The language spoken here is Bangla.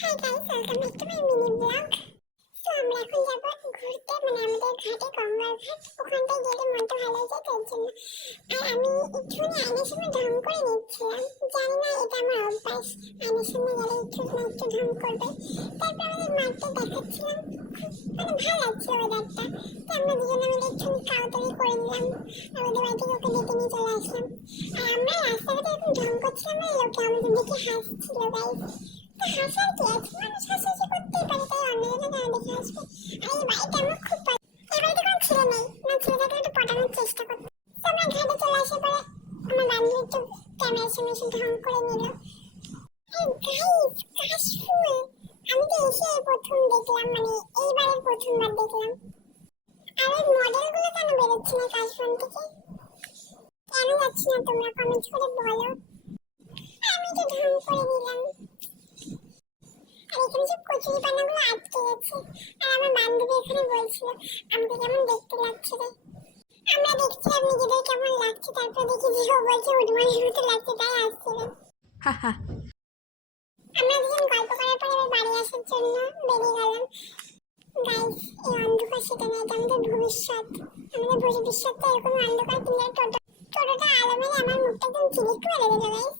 Hi guys, welcome back to my mini blog. তো আমরা এখন যাব ঘুরতে, মানে আমাদের ঘাটে, গঙ্গার ঘাট। ওখানটায় গেলে মনটা ভালো হয়ে যায়, তার জন্য। আর আমি একটুখানি আয়নার সামনে ঢং করে নিচ্ছিলাম। জানি না, এটা আমার অভ্যাস, আয়নার সামনে গেলে একটু না একটু ঢং করবে। তারপর আমাদের মাঠটা দেখাচ্ছিলাম, মানে ভালো লাগছিল ওয়েদারটা। তো আমরা দুজনে মিলে একটুখানি কাউতালি করে নিলাম, আমাদের বাড়ি থেকে ওকে ডেকে নিয়ে চলে আসলাম। আর আমরা রাস্তাঘাটে এরকম ঢং করছিলাম, আর লোকে আমাদের দেখে হাসছিল গাইস। হাসার কি আছে, মানুষ হাসাহাসি করতেই পারে, তাই অন্যজনে কেন দেখে হাসবে। আর এই বাড়িটা আমার খুব এই বাড়িতে কোনো ছেলে নেই, না ছেলে থাকলে একটু পটানোর চেষ্টা করতো। তো আমরা ঘাটে চলে আসে পরে আমার বান্ধবী একটু ক্যামেরার সামনে এসে ঢং করে নিল। গাইস, কাশফুল আমি তো এসে প্রথম দেখলাম, মানে এইবারের প্রথমবার দেখলাম। আর ওই মডেলগুলো কেন বেরোচ্ছে না কাশফুল থেকে? কেন যাচ্ছে না তোমরা কমেন্ট করে বলো। আমি তো ঢং করে নিলাম। আর এখানে সব কচুরি পানাগুলো আটকে গেছে। আর আমার বান্ধবী এখানে বলছিল আমাকে কেমন দেখতে লাগছে রে। আমরা দেখছিলাম নিজেদের কেমন লাগছে, তারপর দেখি যে ও বলছে উডমানের মতো লাগছে, তাই আসছিল। আমরা দুজন গল্প করার পরে এবার বাড়ি আসার জন্য বেরিয়ে গেলাম। গাইস, এই অন্ধকার সেটা না, এটা আমাদের ভবিষ্যৎ। আমাদের ভবিষ্যৎটা এরকম অন্ধকার, কিন্তু টোটোটা আলো মেরে আমার মুখটা একদম চিলিক করে দিল গাইস।